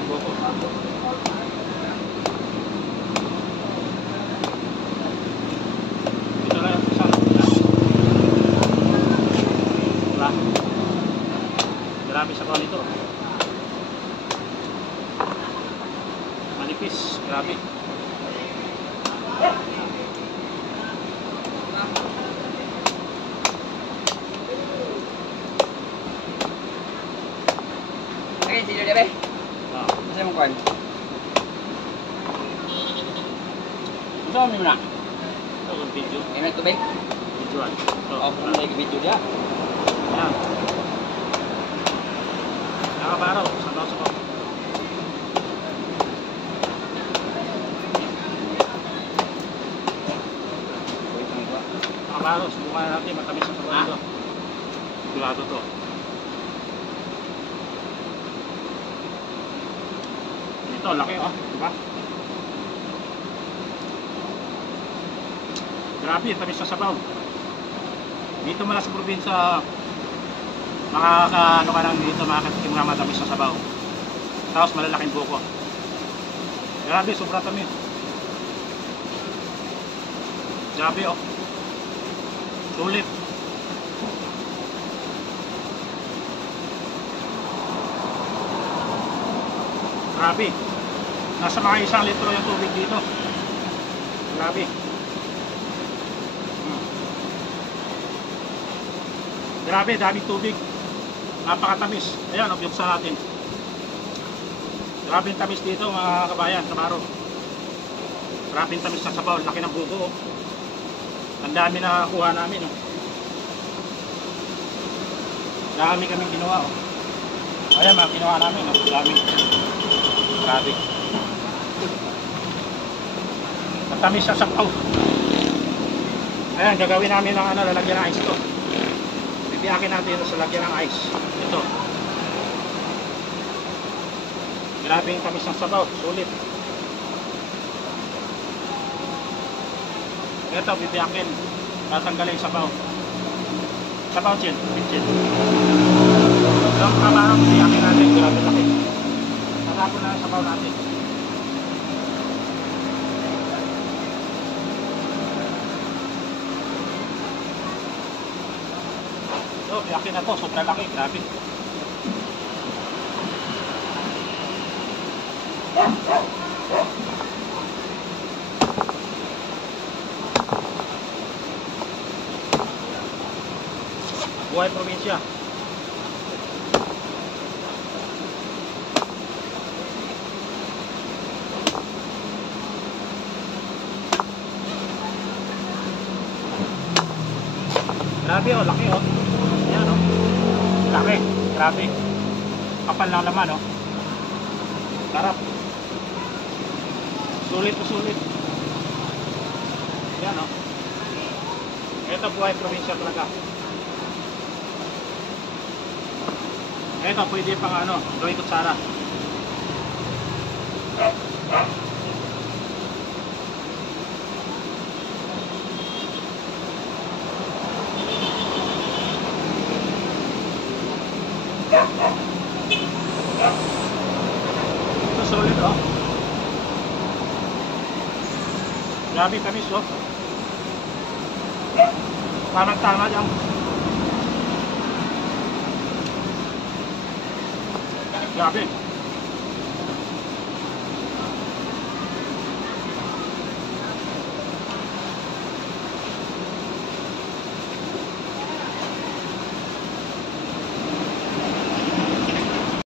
malaking buko. Ito na yung isa. Diba? Grabe sa kawan ito. Manipis, grabe. Okay, sino dia be? Saya mau kuan. Ito mo na. Ito yung video. Enak tu be? Videoan. Ito. Oh, kung may video dia. Ayan. Nakabaraw. Sabaw sa kawan. Nakabaraw. Subukan natin matamis sa kawan ito. Sigurado to. Ito, laki oh, diba? Grabe, tamis sa sabaw. Dito mala sa probinsya, ano ka lang dito, makakatikim na matamis sa sabaw. Tapos malalaking buko. Grabe, sobrang tamis. Grabe oh. Sulit. Grabe. Nasa mga 1 litro yung tubig dito. Grabe. Grabe, daming tubig. Napakatamis. Ayan, buksan natin. Grabe yung tamis dito mga kabayan, kamaro. Grabe yung tamis sa sabaw. Laki ng buko. Ang dami na kuha namin. Dami kaming ginawa. Ayan, mga ginawa namin. Dami. Grabe. Matamis sa sabaw. Ayan, gagawin namin ng lalagyan ng ice ito. Bibiyakin natin ito sa lalagyan ng ice. Ito. Grabe yung tamis ng sabaw. Sulit. Ito, bibiyakin. Tatanggalin yung sabaw. Sabaw, chin. Chin. Ito ang kamarang bibiyakin natin. Grabe laki. Tatapon na ang sabaw natin. Ito, biyakin na to. Sobrang laki. Grabe. Buhay probinsya. Grabe oh, laki oh. Yan oh. Laki, grabe. Kapal lang naman oh. Sarap. Sulit to sulit. Yan oh. Ito buhay probinsya talaga. Ito pwede pang gawin kutsara. Ito solid oh. Grabe tamis oh. Tamang-tama lang. Grabe.